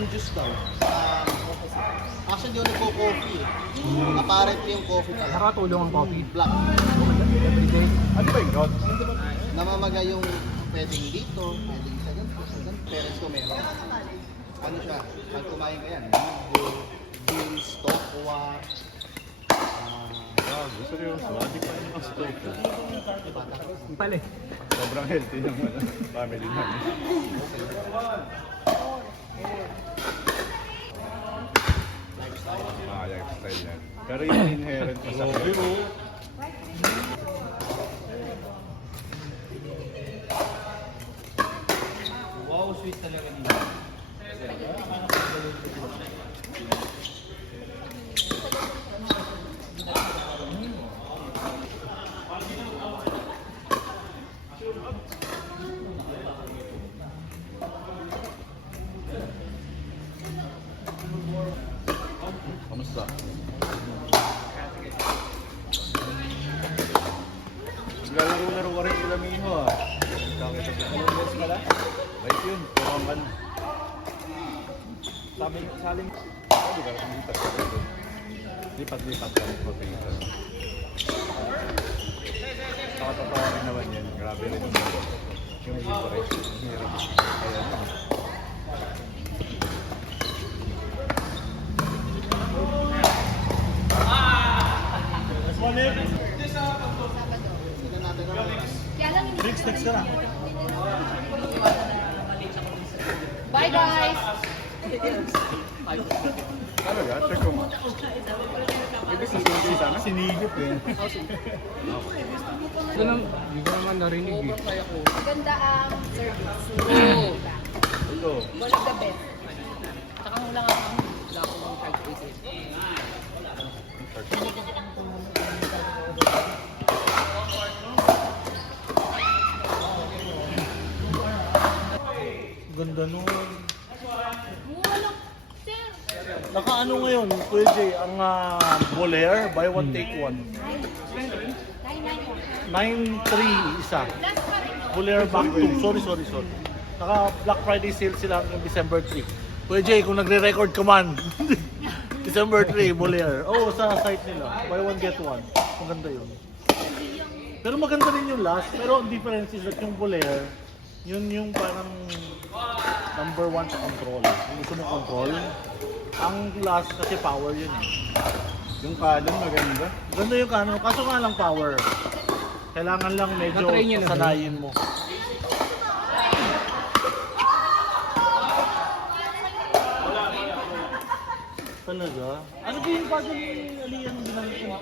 lemon juice daw. Actually, di ako nagko-coffee eh. Apparently yung coffee pala. Nakatulong ang coffee. Black. Everyday. Ano ba yung God? Namamaga yung pwedeng dito, pwedeng sa ganito, sa ganito. Parents ko meron. Ano siya? Pag kumain ka yan, mango, beans, tokwa, Gago, seryoso. Hindi pa yung mga stove. Ang pala eh. Sobrang healthy ng family namin. Lifestyle yan. Pero yung inherent mo sa wow, sweet talaga nito. Kamusta? Lalaro-laro ka rin sila Miho ah. Kakita sa mga guys pala. Bait yun, kurang ka na. Saling... Oh, di ba? Lipat ka rin doon. Lipat-lipat ka rin po tingin. Nakatatawa rin naman yan. Grabe rin yung libre. Ang hirap. Ayan. Next ka na. Bye guys! Talaga? Check ko mo. Ibig sabihin sana sinigip eh. Hindi ko naman narinig eh. Maganda ang service. Ito. One of the best. Saka lang ako ng fried chicken. Ganda nun. Mura lang, sir. Naka-ano ngayon, Kuya Jay, ang Bolaire, buy one take one. 9.3 isa. Bolaire back to. Sorry. Naka Black Friday sale sila hanggang December 3. Kuya Jay, kung nagre-record ka man, December 3, Bolaire. Oh, sa site nila. Buy one get one. Maganda yun. Pero maganda rin yung last. Pero ang difference is that yung Bolaire, yun yung parang number one sa control. Yung gusto mong control. Ang last kasi power yun. Yung kalan maganda. Ganda yung kanon, kaso nga lang power. Kailangan lang medyo Na-try niyo na ba? sanayin mo. Talaga? Ano ba yung bago ni Alian ginamit mo?